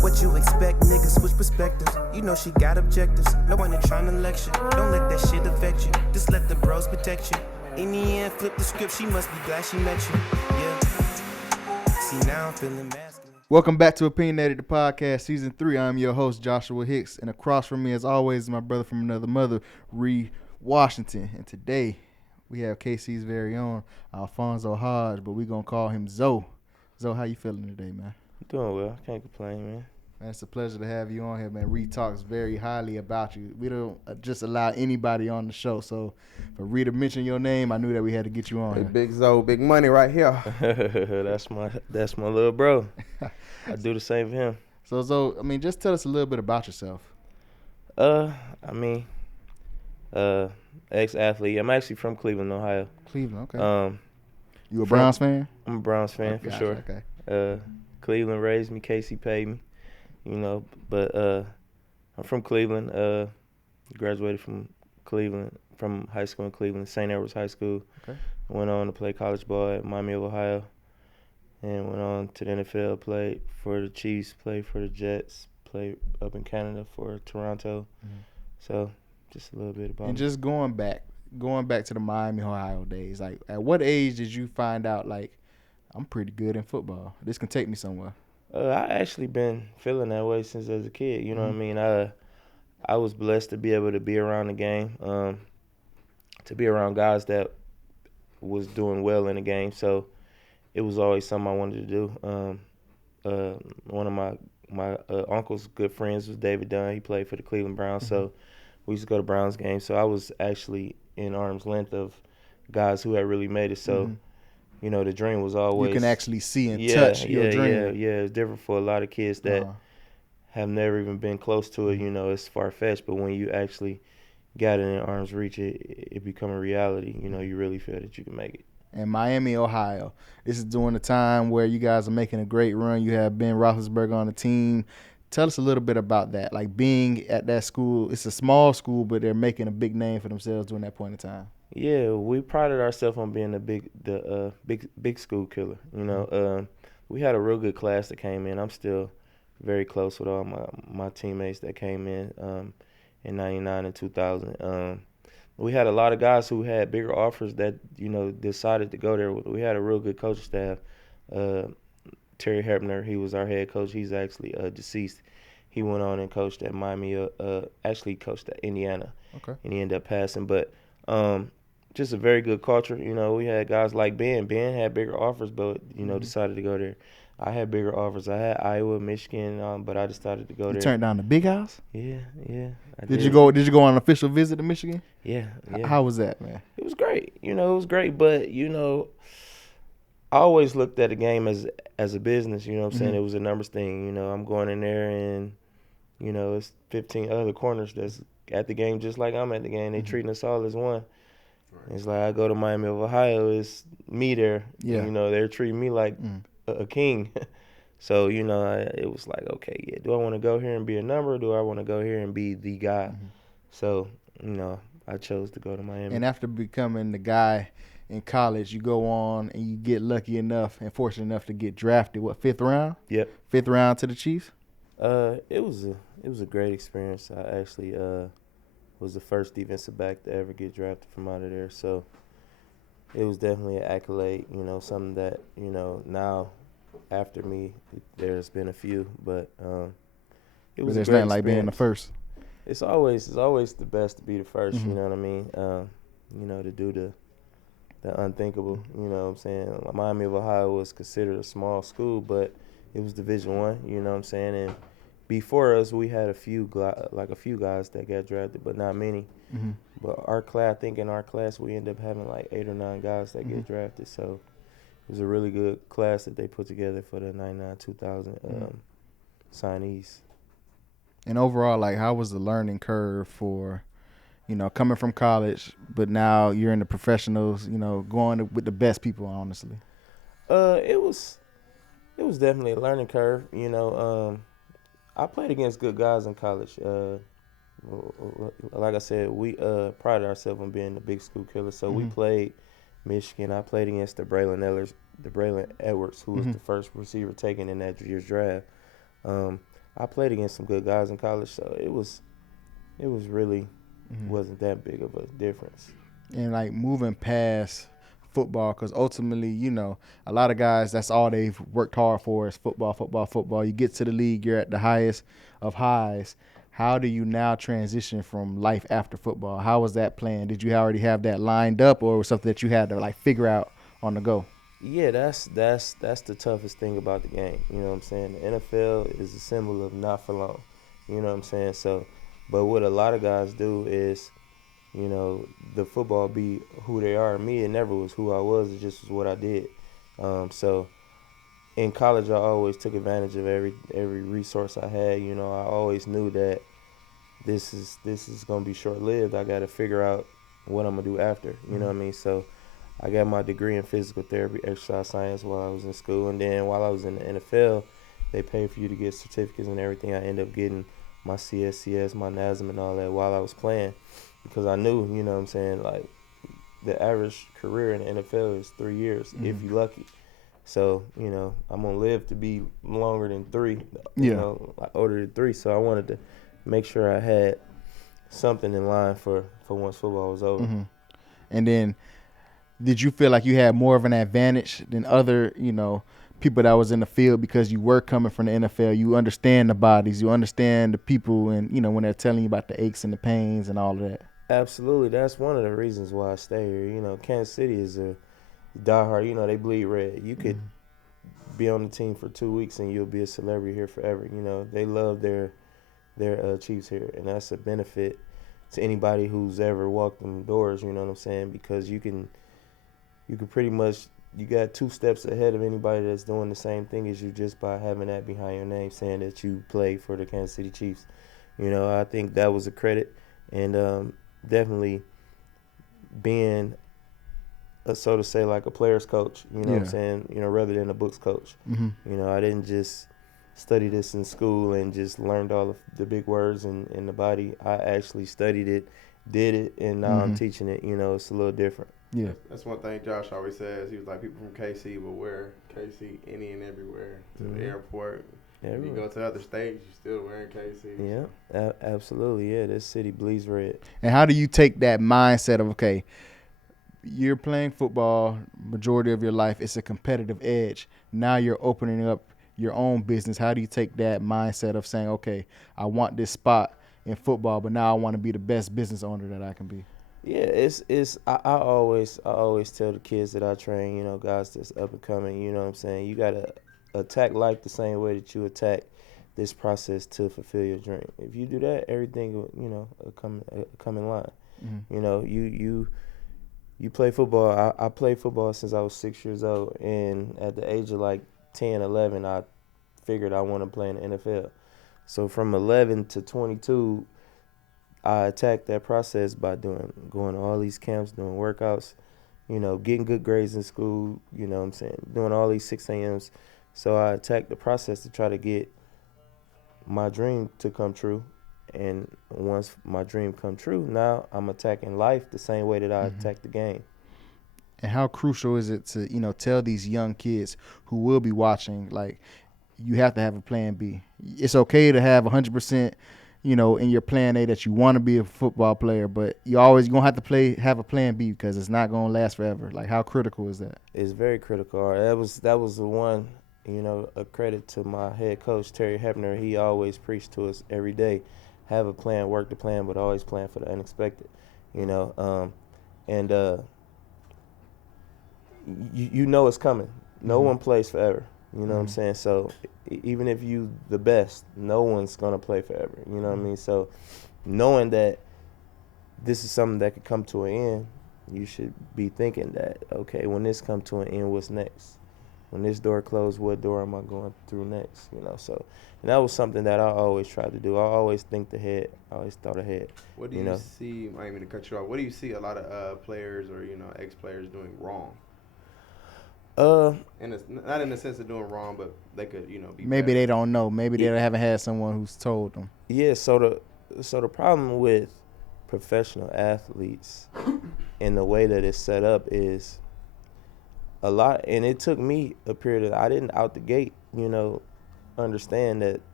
What you expect, niggas switch perspectives. You know she got objectives. No one ain't trying to lecture. Don't let that shit affect you. Just let the bros protect you. In the end, flip the script. She must be glad she met you. Yeah. See, now I'm feeling masculine. Welcome back to Opinionated, the podcast, season 3. I'm your host, Joshua Hicks, and across from me, as always, is my brother from another mother, Ree Washington. And today, we have KC's very own Alphonso Hodge, but we're gonna call him Zoe. Zoe, how you feeling today, man? Doing well. Can't complain, man. Man, it's a pleasure to have you on here, man. Ree talks very highly about you. We don't just allow anybody on the show, so for Ree to mention your name, I knew that we had to get you on Hey, here. Big Zoe, big money right here. That's my little bro. I do the same for him. So Zoe, I mean, just tell us a little bit about yourself. Ex-athlete. I'm actually from Cleveland, Ohio. Cleveland, okay. You a from- Browns fan? I'm a Browns fan for Gotcha, sure. Okay. Cleveland raised me. Casey paid me. You know, but I'm from Cleveland. Graduated from Cleveland, from high school in Cleveland, St. Edward's High School. Okay. Went on to play college ball at Miami of Ohio, and went on to the NFL. Played for the Chiefs, played for the Jets, played up in Canada for Toronto. Mhm. So just a little bit about And me. just going back to the Miami, Ohio days, like at what age did you find out, like, I'm pretty good in football? This can take me somewhere. I actually been feeling that way since as a kid. You know what I mean? I was blessed to be able to be around the game, to be around guys that was doing well in the game. So it was always something I wanted to do. One of my uncle's good friends was David Dunn. He played for the Cleveland Browns. So we used to go to Browns games. So I was actually in arm's length of guys who had really made it. So, you know, the dream was always. You can actually see and touch your dream. Yeah. It's different for a lot of kids that Uh-huh. have never even been close to it. You know, it's far-fetched. But when you actually got it in arm's reach, it become a reality. You know, you really feel that you can make it. And Miami, Ohio, this is during the time where you guys are making a great run. You have Ben Roethlisberger on the team. Tell us a little bit about that. Like being at that school, it's a small school, but they're making a big name for themselves during that point in time. Yeah, we prided ourselves on being the big school killer. You know, we had a real good class that came in. I'm still very close with all my teammates that came in 99 and 2000. We had a lot of guys who had bigger offers that, you know, decided to go there. We had a real good coaching staff. Terry Hebner, he was our head coach. He's actually deceased. He went on and coached at Miami, actually coached at Indiana. Okay. And he ended up passing. But just a very good culture. You know, we had guys like Ben. Ben had bigger offers, but, you know, decided to go there. I had bigger offers. I had Iowa, Michigan, but I decided to go You there. turned down the Big House? Yeah. I Did you go on an official visit to Michigan? Yeah. How was that, man? It was great. You know, it was great. But, you know, I always looked at the game as a business. You know what I'm saying? It was a numbers thing. You know, I'm going in there and, you know, it's 15 other corners that's at the game just like I'm at the game. They treating us all as one. Right. It's like I go to Miami of Ohio, it's me there. Yeah. You know, they're treating me like a king. So, you know, it was like, okay, yeah, do I want to go here and be a number or do I want to go here and be the guy? So, you know, I chose to go to Miami. And after becoming the guy in college, you go on and you get lucky enough and fortunate enough to get drafted, what, 5th round? Yep. 5th round to the Chiefs? It was a great experience. I actually was the first defensive back to ever get drafted from out of there. So it was definitely an accolade, you know, something that, you know, now after me, there's been a few, but it was But there's a great nothing like being the experience. first. It's always the best to be the first, you know what I mean? You know, to do the unthinkable, you know what I'm saying? Miami of Ohio was considered a small school, but it was Division I, you know what I'm saying? And before us, we had a few guys that got drafted, but not many. But our class, I think in our class, we ended up having like 8 or 9 guys that get drafted. So it was a really good class that they put together for the 99-2000 signees. And overall, like, how was the learning curve for, you know, coming from college, but now you're in the professionals, you know, going with the best people, honestly? It was definitely a learning curve. You know, I played against good guys in college. Like I said, we prided ourselves on being the big school killer. So we played Michigan. I played against the Braylon Edwards, who was the first receiver taken in that year's draft. I played against some good guys in college, so it was really wasn't that big of a difference. And like moving past football, because ultimately, you know, a lot of guys, that's all they've worked hard for is football, football, football. You get to the league, you're at the highest of highs. How do you now transition from life after football? How was that plan? Did you already have that lined up, or was something that you had to like figure out on the go? Yeah, that's the toughest thing about the game. You know what I'm saying? The NFL is a symbol of not for long. You know what I'm saying? So, but what a lot of guys do is, you know, the football be who they are. Me, it never was who I was. It just was what I did. So in college, I always took advantage of every resource I had. You know, I always knew that this is gonna be short lived. I got to figure out what I'm gonna do after. You know what I mean? So I got my degree in physical therapy, exercise science while I was in school, and then while I was in the NFL, they paid for you to get certificates and everything. I ended up getting my CSCS, my NASM, and all that while I was playing, because I knew, you know what I'm saying, like the average career in the NFL is 3 years if you're lucky. So, you know, I'm going to live to be longer than 3, you know, like older than 3. So I wanted to make sure I had something in line for once football was over. And then did you feel like you had more of an advantage than other, you know, people that was in the field because you were coming from the NFL? You understand the bodies, you understand the people, and, you know, when they're telling you about the aches and the pains and all of that. Absolutely. That's one of the reasons why I stay here. You know, Kansas City is a diehard. You know, they bleed red. You could be on the team for 2 weeks and you'll be a celebrity here forever. You know, they love their Chiefs here, and that's a benefit to anybody who's ever walked them doors. You know what I'm saying? Because you can pretty much, you got 2 steps ahead of anybody that's doing the same thing as you just by having that behind your name saying that you play for the Kansas City Chiefs. You know, I think that was a credit, and definitely being so to say, like a player's coach, you know what I'm saying, you know, rather than a books coach. You know, I didn't just study this in school and just learned all of the big words in the body. I actually studied it, did it, and now I'm teaching it. You know, it's a little different. Yeah. That's one thing Josh always says. He was like, people from KC will wear KC any and everywhere, to the airport. If you go to other states, you're still wearing KC. Yeah, absolutely. Yeah, this city bleeds red. And how do you take that mindset of, okay, you're playing football majority of your life, it's a competitive edge. Now you're opening up your own business. How do you take that mindset of saying, okay, I want this spot in football, but now I want to be the best business owner that I can be? Yeah, I always tell the kids that I train, you know, guys that's up and coming, you know what I'm saying, you gotta attack life the same way that you attack this process to fulfill your dream. If you do that, everything will, you know, come in line. You know, you play football. I played football since I was 6 years old, and at the age of like 10, 11, I figured I want to play in the NFL. So from 11 to 22, I attacked that process by going to all these camps, doing workouts, you know, getting good grades in school, you know what I'm saying, doing all these 6 a.m.s. So I attacked the process to try to get my dream to come true. And once my dream come true, now I'm attacking life the same way that I attack the game. And how crucial is it to, you know, tell these young kids who will be watching, like, you have to have a plan B. It's okay to have 100%, you know, in your plan A that you want to be a football player, but you're going to have to have a plan B because it's not going to last forever. Like, how critical is that? It's very critical. That was the one, you know, a credit to my head coach, Terry Hebner. He always preached to us every day, have a plan, work the plan, but always plan for the unexpected, you know. You know it's coming. No one plays forever. You know what I'm saying? So even if you the best, no one's going to play forever. You know what I mean? So knowing that this is something that could come to an end, you should be thinking that, okay, when this comes to an end, what's next? When this door closed, what door am I going through next? You know, so, and that was something that I always tried to do. I always think ahead. I always thought ahead. What do you see, I didn't mean to cut you off, what do you see a lot of players or, you know, ex-players doing wrong? And it's not in the sense of doing wrong, but they could, you know, be maybe better. they don't know. Maybe they haven't had someone who's told them. Yeah, so the problem with professional athletes and the way that it's set up is a lot, and it took me a period of, I didn't out the gate, you know, understand that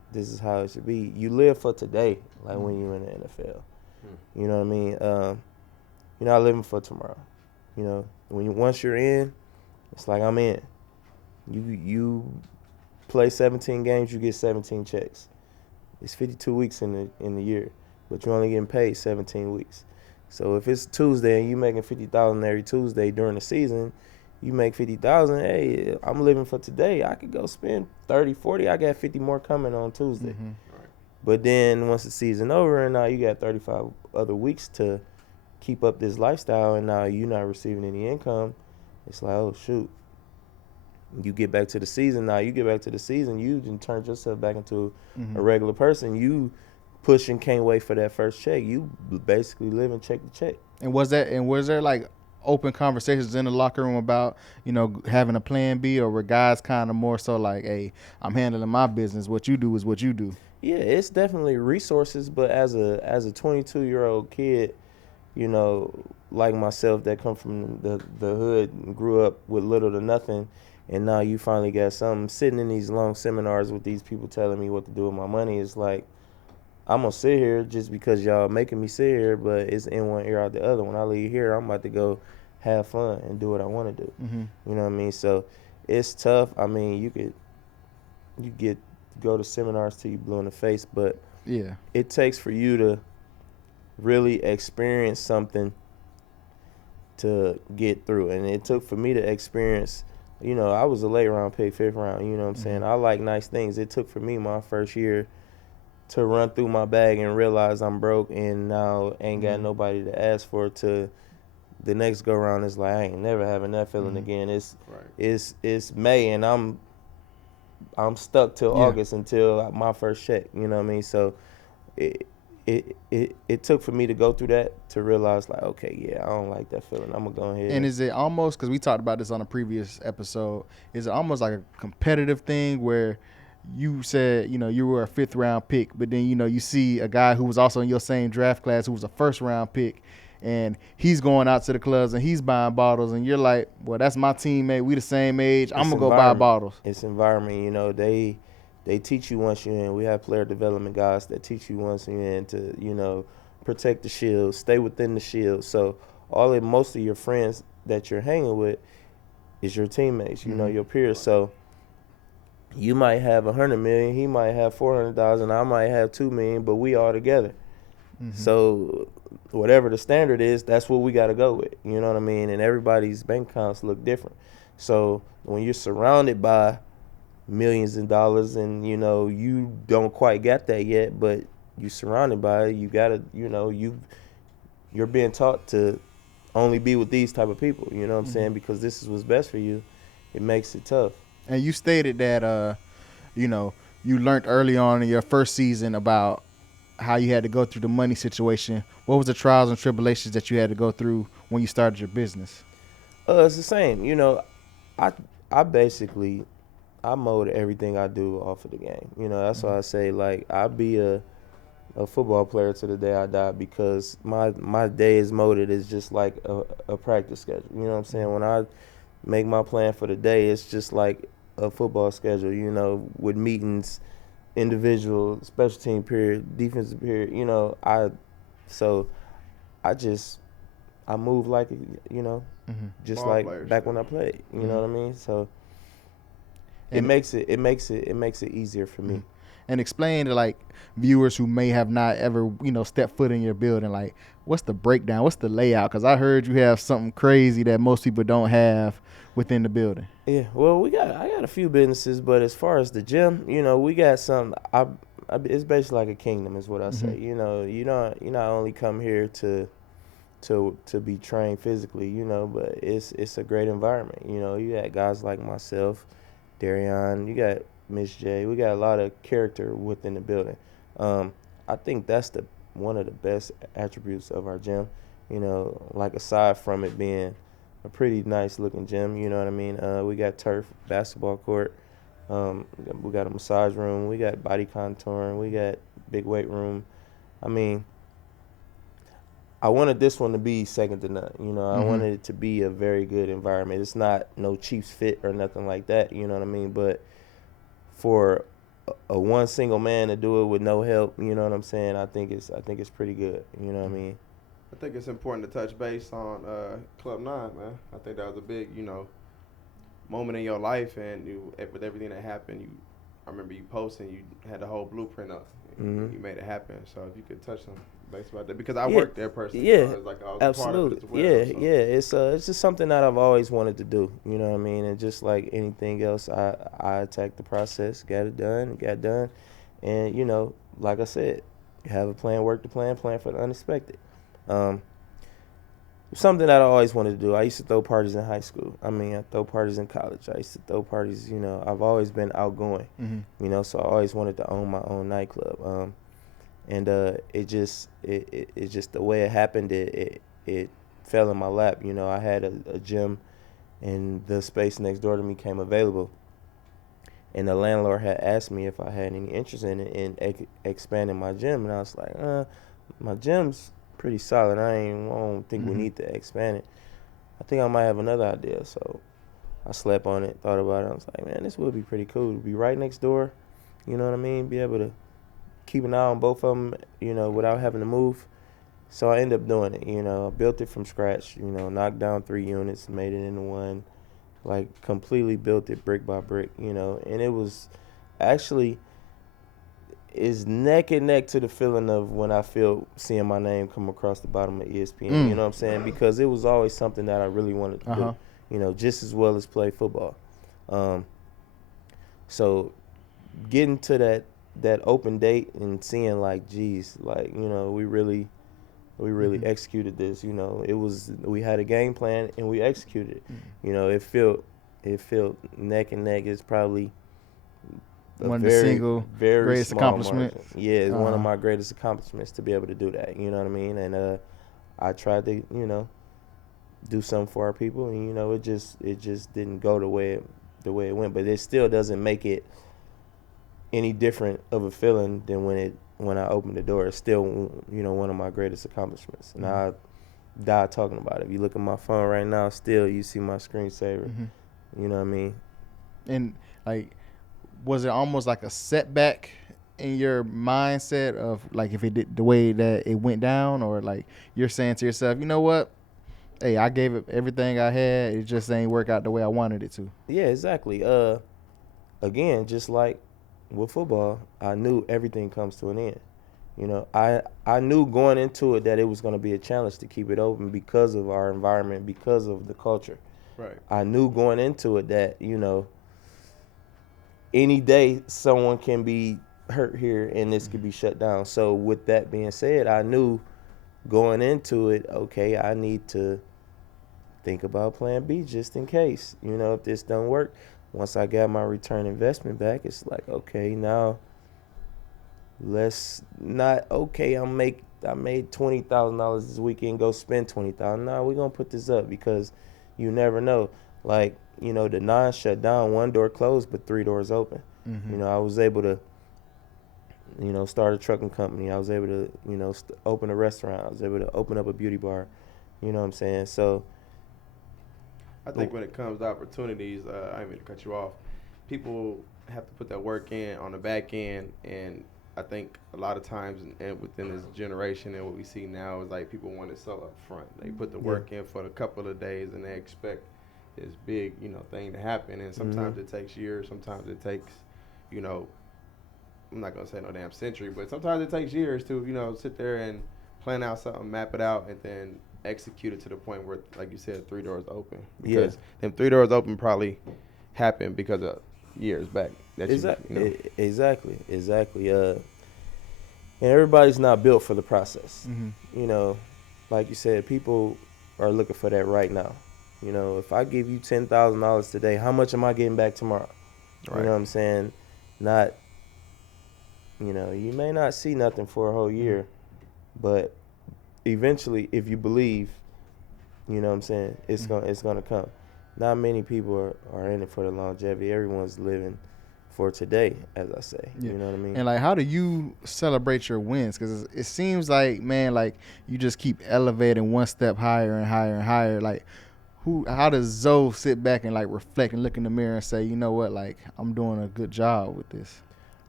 this is how it should be. You live for today, like when you're in the NFL. You know what I mean? You're not living for tomorrow. You know, once you're in, it's like I'm in. You play 17 games, you get 17 checks. It's 52 weeks in the year, but you're only getting paid 17 weeks. So if it's Tuesday and you making $50,000 every Tuesday during the season, you make $50,000. Hey, I'm living for today. I could go spend 30, 40. I got 50 more coming on Tuesday. Mm-hmm. Right. But then once the season over, and now you got 35 other weeks to keep up this lifestyle, and now you're not receiving any income. It's like, oh shoot. You get back to the season. Now you get back to the season, you done turned yourself back into a regular person. You push and can't wait for that first check. You basically living check to check. And was there like open conversations in the locker room about, you know, having a plan B, or were guys kind of more so like, hey, I'm handling my business. What you do is what you do? Yeah, it's definitely resources, but as a 22-year-old kid, you know, like myself that come from the hood and grew up with little to nothing, and now you finally got something, sitting in these long seminars with these people telling me what to do with my money. It's like, I'm going to sit here just because y'all making me sit here, but it's in one ear out the other. When I leave here, I'm about to go have fun and do what I want to do. Mm-hmm. You know what I mean? So it's tough. I mean, go to seminars till you blue in the face, but Yeah. it takes for you to really experience something to get through. And it took for me to experience, you know, I was a late round pick, 5th round, you know what I'm saying? I like nice things. It took for me my first year to run through my bag and realize I'm broke and now ain't got nobody to ask for. To the next go round is like, I ain't never having that feeling again. It's May and I'm stuck till August until my first check, you know what I mean? So it took for me to go through that to realize, like, okay, yeah, I don't like that feeling. I'm gonna go ahead. And is it almost, because we talked about this on a previous episode, is it almost like a competitive thing where you said, you know, you were a 5th round pick, but then, you know, you see a guy who was also in your same draft class who was a 1st round pick, and he's going out to the clubs and he's buying bottles, and you're like, well, that's my teammate, we the same age, I'm gonna go buy bottles. It's environment, you know. They teach you once you're in. We have player development guys that teach you once you're in to, you know, protect the shield, stay within the shield. So most of your friends that you're hanging with is your teammates, you know, your peers. So you might have $100 million, he might have $400,000, I might have $2 million, but we all together. So whatever the standard is, that's what we got to go with. You know what I mean? And everybody's bank accounts look different. So when you're surrounded by millions of dollars and, you know, you don't quite get that yet, but you're surrounded by it, you got to, you know, you're being taught to only be with these type of people. You know what I'm saying? Because this is what's best for you. It makes it tough. And you stated that, you know, you learned early on in your first season about how you had to go through the money situation. What was the trials and tribulations that you had to go through when you started your business? It's the same. You know, I basically, I mold everything I do off of the game. You know, that's why I say, like, I'll be a football player to the day I die, because my day is molded as just like a practice schedule. You know what I'm saying? When I make my plan for the day, it's just like a football schedule, you know, with meetings, individual, special team period, defensive period, you know. I move like, you know, just Ball like players, back when I played, you know what I mean? So And it makes it easier for me. And explain to, like, viewers who may have not ever, you know, stepped foot in your building, like, what's the breakdown? What's the layout? Because I heard you have something crazy that most people don't have within the building. Yeah, well, I got a few businesses, but as far as the gym, you know, we got some. It's basically like a kingdom, is what I say. You know, you not only come here to be trained physically, you know, but it's a great environment. You know, you got guys like myself, Darian, you got Miss J. We got a lot of character within the building. I think that's one of the best attributes of our gym. You know, like, aside from it being a pretty nice looking gym, you know what I mean? We got turf, basketball court. We got a massage room. We got body contouring. We got big weight room. I mean, I wanted this one to be second to none. You know, I wanted it to be a very good environment. It's not no Chiefs fit or nothing like that. You know what I mean? But for a one single man to do it with no help, you know what I'm saying? I think it's pretty good. You know what I mean? I think it's important to touch base on Club 9, man. I think that was a big, moment in your life, and with everything that happened, I remember you posting, you had the whole blueprint up. Mm-hmm. You made it happen. So if you could touch on base about that, because I worked there personally. Yeah, so it's like I was absolutely. A part of it as well, It's just something that I've always wanted to do. You know what I mean? And just like anything else, I attacked the process, got done, and like I said, have a plan, work the plan for the unexpected. Something that I always wanted to do. I used to throw parties in high school. I throw parties in college. I used to throw parties. I've always been outgoing. Mm-hmm. So I always wanted to own my own nightclub. And it just the way it happened, it fell in my lap. I had a gym, and the space next door to me came available. And the landlord had asked me if I had any interest in expanding my gym, and I was like, my gym's pretty solid. I don't think we need to expand it. I think I might have another idea. So I slept on it, thought about it. I was like, man, this would be pretty cool to be right next door. You know what I mean? Be able to keep an eye on both of them, without having to move. So I ended up doing it. I built it from scratch. Knocked down 3 units, made it into one, like completely built it brick by brick. And it was actually is neck and neck to the feeling of when I feel seeing my name come across the bottom of ESPN. You know what I'm saying? Because it was always something that I really wanted to do. Just as well as play football. So getting to that open date and seeing like, geez, like, we really executed this. We had a game plan and we executed it. It felt neck and neck. It's probably one of the single greatest accomplishment. Margin. Yeah, it's one of my greatest accomplishments to be able to do that. You know what I mean? And I tried to, do something for our people, and it just didn't go the way it went. But it still doesn't make it any different of a feeling than when I opened the door. It's still one of my greatest accomplishments, and I died talking about it. If you look at my phone right now, still you see my screensaver. You know what I mean? And like, was it almost like a setback in your mindset of like if it did the way that it went down, or like you're saying to yourself, you know what? Hey, I gave it everything I had. It just ain't work out the way I wanted it to. Yeah, exactly. Again, just like with football, I knew everything comes to an end. I knew going into it that it was going to be a challenge to keep it open because of our environment, because of the culture. Right. I knew going into it that, any day someone can be hurt here and this could be shut down. So with that being said, I knew going into it, okay, I need to think about plan B just in case. If this don't work, once I got my return investment back, it's like, okay, now let's not, I made $20,000 this weekend, go spend $20,000. No, we're going to put this up because you never know. Like, the 9 shut down, 1 door closed, but 3 doors open. I was able to, start a trucking company. I was able to, open a restaurant. I was able to open up a beauty bar. You know what I'm saying? So I think when it comes to opportunities, I didn't mean to cut you off, people have to put that work in on the back end. And I think a lot of times and within this generation and what we see now is like people want to sell up front. They put the work in for a couple of days and they expect this big, thing to happen. And sometimes it takes years. Sometimes it takes, I'm not going to say no damn century, but sometimes it takes years to, sit there and plan out something, map it out, and then execute it to the point where, like you said, 3 doors open. Because them 3 doors open probably happened because of years back. That Exactly. And everybody's not built for the process. Like you said, people are looking for that right now. If I give you $10,000 today, how much am I getting back tomorrow? Right. You know what I'm saying? Not, you may not see nothing for a whole year, but eventually, if you believe, you know what I'm saying, it's gonna come. Not many people are in it for the longevity. Everyone's living for today, as I say. You know what I mean? And like, how do you celebrate your wins? Because it seems like, man, like you just keep elevating one step higher and higher and higher. Like, how does Zoe sit back and like reflect and look in the mirror and say, you know what, like I'm doing a good job with this?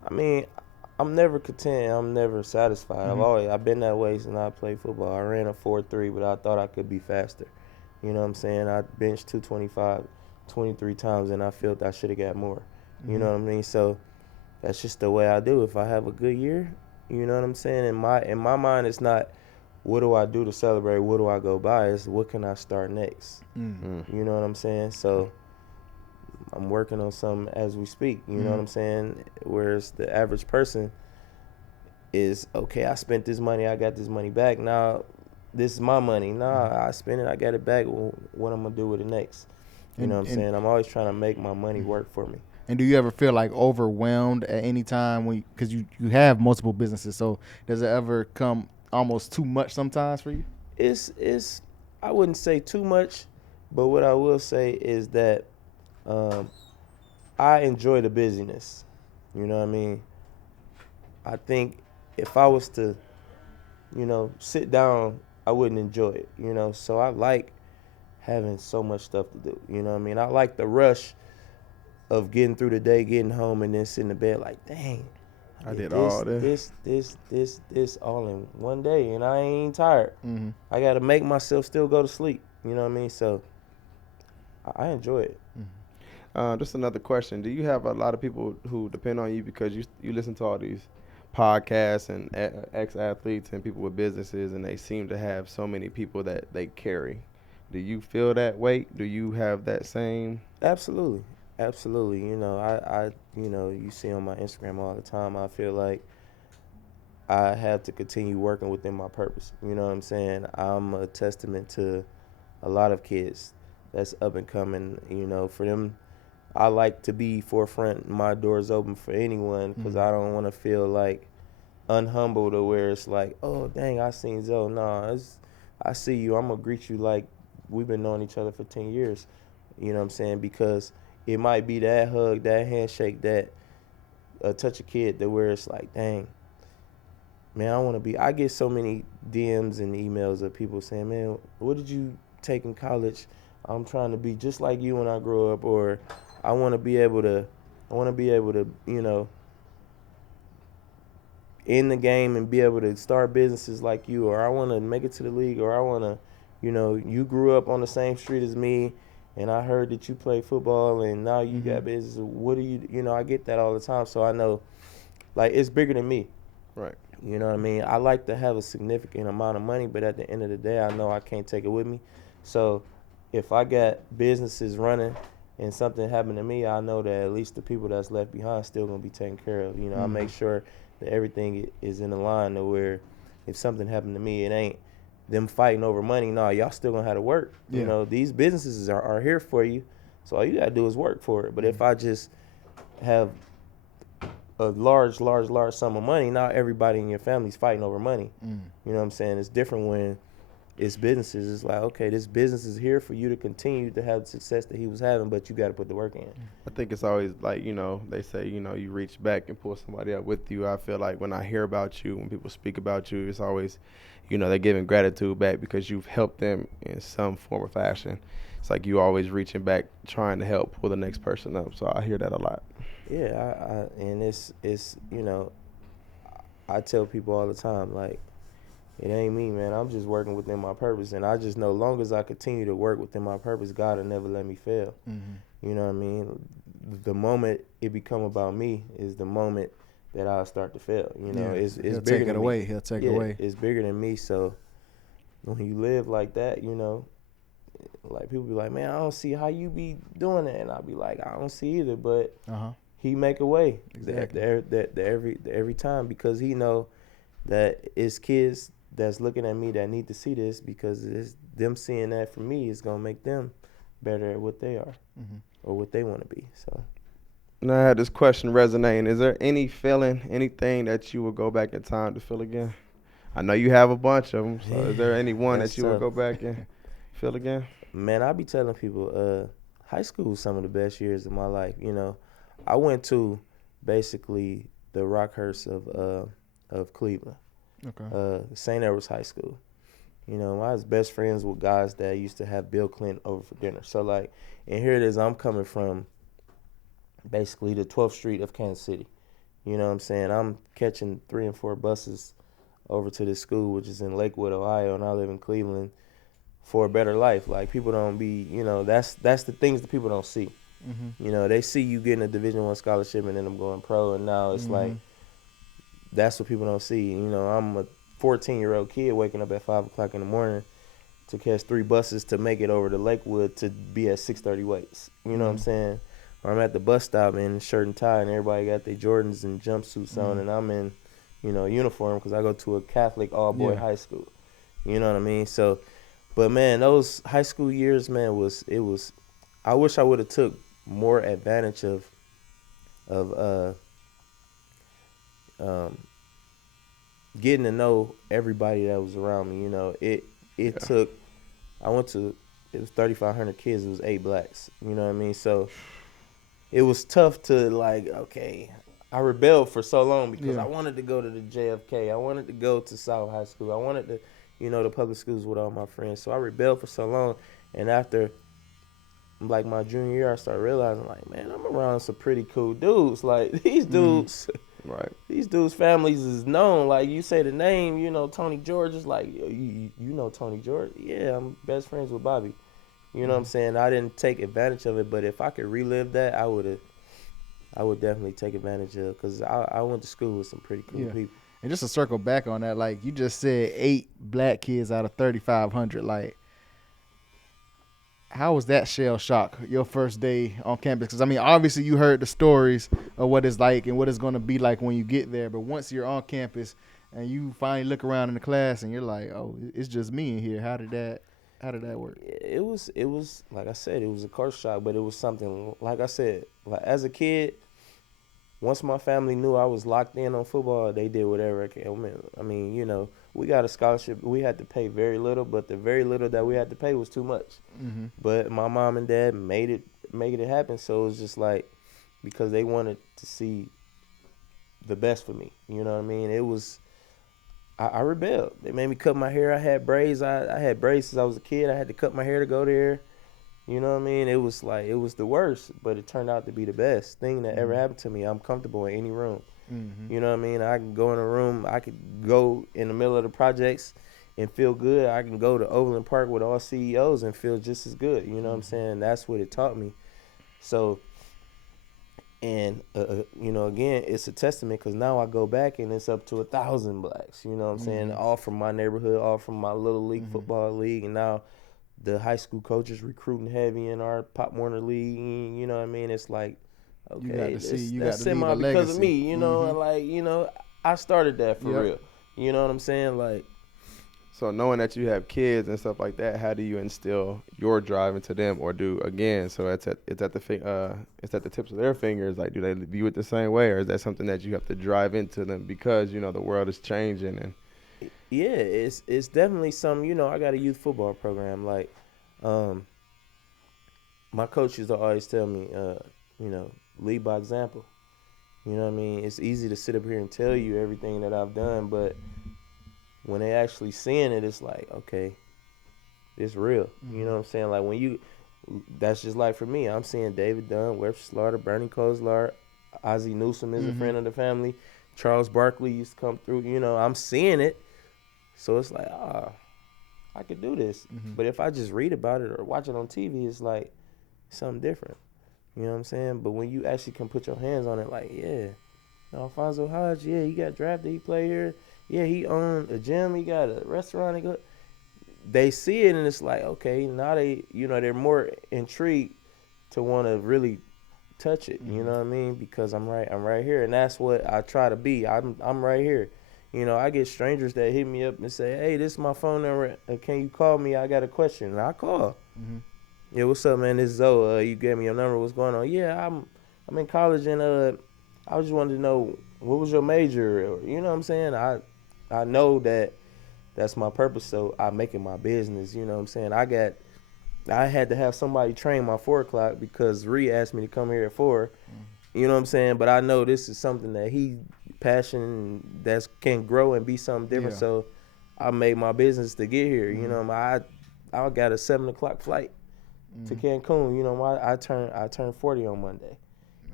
I mean, I'm never content. I'm never satisfied. I've been that way since I played football. I ran a 4.3, but I thought I could be faster. You know what I'm saying? I benched 225 23 times, and I felt I should have got more. You know what I mean? So that's just the way I do. If I have a good year, you know what I'm saying? In my mind, it's not what do I do to celebrate, what do I go buy? It's what can I start next? You know what I'm saying? So I'm working on something as we speak. You know what I'm saying? Whereas the average person is, okay, I spent this money, I got this money back. Now this is my money. Nah, I spent it, I got it back. What I'm going to do with it next? You know what I'm saying? I'm always trying to make my money work for me. And do you ever feel like overwhelmed at any time because you have multiple businesses? So does it ever come almost too much sometimes for you? It's I wouldn't say too much, but what I will say is that I enjoy the busyness. You know what I mean? I think if I was to, sit down, I wouldn't enjoy it, So I like having so much stuff to do, you know what I mean? I like the rush of getting through the day, getting home, and then sitting in bed like, dang, I did all this. This all in one day, and I ain't tired. I got to make myself still go to sleep, you know what I mean? So I enjoy it. Just another question. Do you have a lot of people who depend on you because you listen to all these podcasts and ex-athletes and people with businesses, and they seem to have so many people that they carry? Do you feel that weight? Do you have that same? Absolutely. I you see on my Instagram all the time, I feel like I have to continue working within my purpose. You know what I'm saying? I'm a testament to a lot of kids that's up and coming. For them, I like to be forefront. My door's open for anyone because I don't want to feel like unhumbled or where it's like, oh, dang, I seen Zoe. No, I see you. I'm going to greet you like we've been knowing each other for 10 years. You know what I'm saying? Because it might be that hug, that handshake, that touch a kid that where it's like, dang, man, I get so many DMs and emails of people saying, man, what did you take in college? I'm trying to be just like you when I grow up, or I want to be able to, in the game and be able to start businesses like you, or I want to make it to the league, or I want to, you grew up on the same street as me, and I heard that you play football, and now you got business. What do you, I get that all the time, so I know, like, it's bigger than me. Right. You know what I mean? I like to have a significant amount of money, but at the end of the day, I know I can't take it with me. So if I got businesses running and something happened to me, I know that at least the people that's left behind still going to be taken care of. I make sure that everything is in a line to where if something happened to me, it ain't them fighting over money. No, y'all still going to have to work. Yeah. These businesses are here for you, so all you got to do is work for it. But if I just have a large sum of money, now everybody in your family's fighting over money. You know what I'm saying? It's different when it's businesses. It's like, okay, this business is here for you to continue to have the success that he was having, but you got to put the work in. I think it's always like, they say, you reach back and pull somebody up with you. I feel like when I hear about you, when people speak about you, it's always, they're giving gratitude back because you've helped them in some form or fashion. It's like you always reaching back, trying to help pull the next person up. So I hear that a lot. Yeah, and it's I tell people all the time, like, it ain't me, man. I'm just working within my purpose, and I just know long as I continue to work within my purpose, God will never let me fail. You know what I mean? The moment it become about me is the moment that I'll start to fail. It's He'll bigger take than it me. away. He'll take it away. It's bigger than me. So when you live like that, like people be like, man, I don't see how you be doing that, and I'll be like, I don't see either, but he make a way. Exactly. Every time, because he know that it's kids that's looking at me that need to see this, because it's them seeing that from me is gonna make them better at what they are or what they want to be. So now I had this question resonating. Is there any feeling, anything that you would go back in time to feel again? I know you have a bunch of them. So is there any one that you would go back and feel again? Man, I be telling people, high school was some of the best years of my life. I went to basically the Rockhurst of Cleveland. Okay. St. Edward's High School. I was best friends with guys that used to have Bill Clinton over for dinner. So, like, and here it is, I'm coming from basically the 12th Street of Kansas City. You know what I'm saying? I'm catching 3 and 4 buses over to this school, which is in Lakewood, Ohio, and I live in Cleveland, for a better life. Like, people don't be, that's the things that people don't see. Mm-hmm. They see you getting a Division I scholarship and then I'm going pro, and now it's like, that's what people don't see. I'm a 14-year-old kid waking up at 5 o'clock in the morning to catch 3 buses to make it over to Lakewood to be at 6:30 weights. You know what I'm saying? Or I'm at the bus stop in shirt and tie, and everybody got their Jordans and jumpsuits on, and I'm in, uniform because I go to a Catholic all-boy high school. You know what I mean? So, but man, those high school years, man, I wish I would have took more advantage of getting to know everybody that was around me. It took, it was 3,500 kids, it was 8 blacks. You know what I mean? So it was tough to, like, okay, I rebelled for so long because I wanted to go to the JFK. I wanted to go to South High School. I wanted to, the public schools with all my friends. So I rebelled for so long. And after, like, my junior year, I started realizing, like, man, I'm around some pretty cool dudes. Like, these dudes, right? These dudes' families is known. Like, you say the name, Tony George is like, you know Tony George? Yeah, I'm best friends with Bobby. You know what I'm saying? I didn't take advantage of it, but if I could relive that, I would definitely take advantage of it, because I went to school with some pretty cool people. And just to circle back on that, like, you just said 8 black kids out of 3,500. Like, how was that shell shock your first day on campus? Because, I mean, obviously you heard the stories of what it's like and what it's going to be like when you get there. But once you're on campus and you finally look around in the class and you're like, oh, it's just me in here. How did that work? It was like I said, it was a culture shock, but it was something, like I said, like, as a kid, once my family knew I was locked in on football, they did whatever I can. I mean, we got a scholarship. We had to pay very little, but the very little that we had to pay was too much. Mm-hmm. But my mom and dad made it happen. So it was just like, because they wanted to see the best for me. You know what I mean? It was, I rebelled. They made me cut my hair. I had braids. I had braids since I was a kid. I had to cut my hair to go there. You know what I mean? It was like, it was the worst, but it turned out to be the best thing that ever happened to me. I'm comfortable in any room. Mm-hmm. You know what I mean? I can go in a room. I could go in the middle of the projects and feel good. I can go to Overland Park with all CEOs and feel just as good. You know what I'm saying? That's what it taught me. So, and, again, it's a testament, because now I go back and it's up to 1,000 blacks. You know what I'm saying? All from my neighborhood, all from my little league football league. And now the high school coaches recruiting heavy in our Pop Warner League. You know what I mean? It's like, okay, that's semi because of me, and like, I started that for real. You know what I'm saying? Like, so knowing that you have kids and stuff like that, how do you instill your drive into them, or so it's at the tips of their fingers? Like, do they view it the same way, or is that something that you have to drive into them because the world is changing? And yeah, it's definitely something. I got a youth football program. Like, my coach used to always tell me, lead by example. You know what I mean? It's easy to sit up here and tell you everything that I've done, but when they actually seeing it, it's like, okay, it's real. You know what I'm saying? Like, that's just like for me. I'm seeing David Dunn, Webster Slaughter, Bernie Koslar, Ozzie Newsome is a friend of the family. Charles Barkley used to come through. I'm seeing it. So it's like, I could do this. But if I just read about it or watch it on TV, it's like something different. You know what I'm saying? But when you actually can put your hands on it, like, Alphonso Hodge, he got drafted, he played here. Yeah, he owned a gym, he got a restaurant. They see it and it's like, okay, now they're more intrigued to want to really touch it. You know what I mean? Because I'm right here, and that's what I try to be. I'm right here. I get strangers that hit me up and say, hey, this is my phone number. Can you call me? I got a question. And I call. Yeah, what's up, man? This is Zoe. You gave me your number. What's going on? Yeah, I'm in college, and I just wanted to know, what was your major? Or, you know what I'm saying? I know that's my purpose, so I make it my business. You know what I'm saying? I had to have somebody train my 4 o'clock because Ree asked me to come here at 4. You know what I'm saying? But I know this is something that he passion that can grow and be something different. So I made my business to get here. You know, I got a 7 o'clock flight to Cancun. I turned 40 on Monday.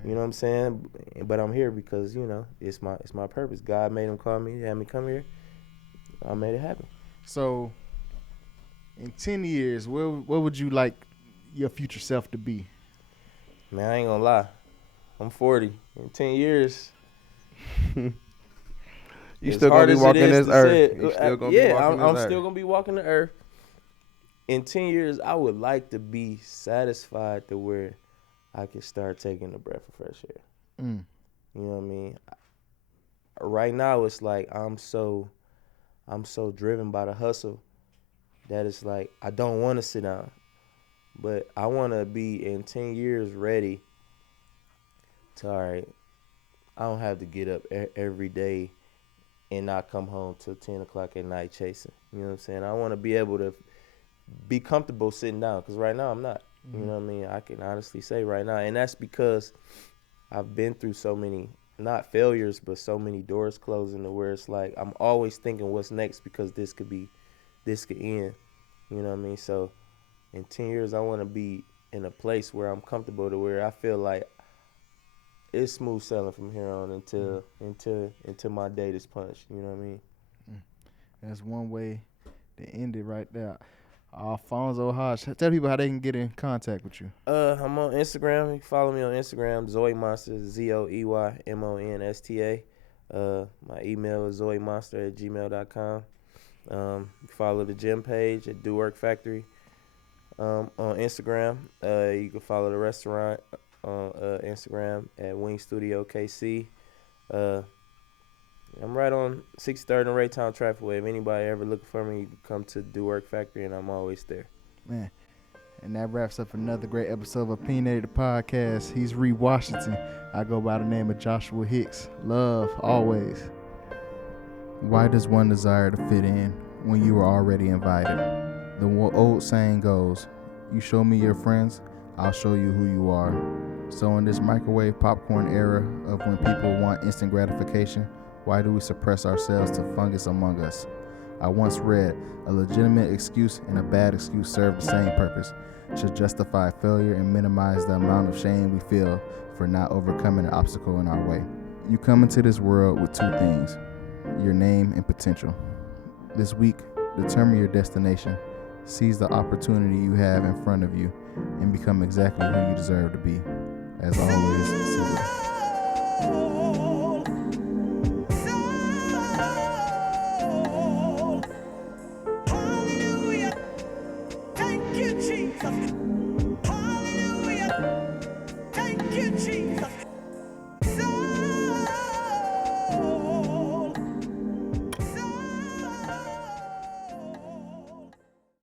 You know what I'm saying? But I'm here because, you know, it's my purpose. God made him call me, had me come here. I made it happen. So, in 10 years, what would you like your future self to be? Man, I ain't gonna lie. I'm 40. In 10 years, You as still hard gonna be as it walking is this to earth. say it, You still gonna be yeah, walking I'm this still earth. gonna be walking the earth. In 10 years, I would like to be satisfied to where I can start taking a breath of fresh air. Mm. You know what I mean? Right now, it's like I'm so driven by the hustle that it's like I don't want to sit down, but I want to be in 10 years ready to, all right, I don't have to get up every day and not come home till 10 o'clock at night chasing. You know what I'm saying? I want to be able to be comfortable sitting down, because right now I'm not. You know what I mean? I can honestly say right now. And that's because I've been through so many, not failures, but so many doors closing to where it's like I'm always thinking what's next, because this could end. You know what I mean? So in 10 years, I want to be in a place where I'm comfortable to where I feel like it's smooth sailing from here on until my date is punched. You know what I mean? That's one way to end it right there. Alphonso Hodge. Tell people how they can get in contact with you. I'm on Instagram. You can follow me on Instagram, Zoe Monster, ZoeyMonsta. My email is zoemonster@gmail.com. You follow the gym page at Do Work Factory on Instagram. You can follow the restaurant on Instagram at Wing Studio KC. I'm right on 63rd and Raytown Trafficway. If anybody ever looking for me, you can come to Do Work Factory, and I'm always there. Man, and that wraps up another great episode of Opinionated the podcast. He's Ree Washington. I go by the name of Joshua Hicks. Love, always. Why does one desire to fit in when you are already invited? The old saying goes, you show me your friends, I'll show you who you are. So in this microwave popcorn era of when people want instant gratification, why do we suppress ourselves to fungus among us? I once read, a legitimate excuse and a bad excuse serve the same purpose, to justify failure and minimize the amount of shame we feel for not overcoming an obstacle in our way. You come into this world with two things, your name and potential. This week, determine your destination, seize the opportunity you have in front of you, and become exactly who you deserve to be. As always, salute.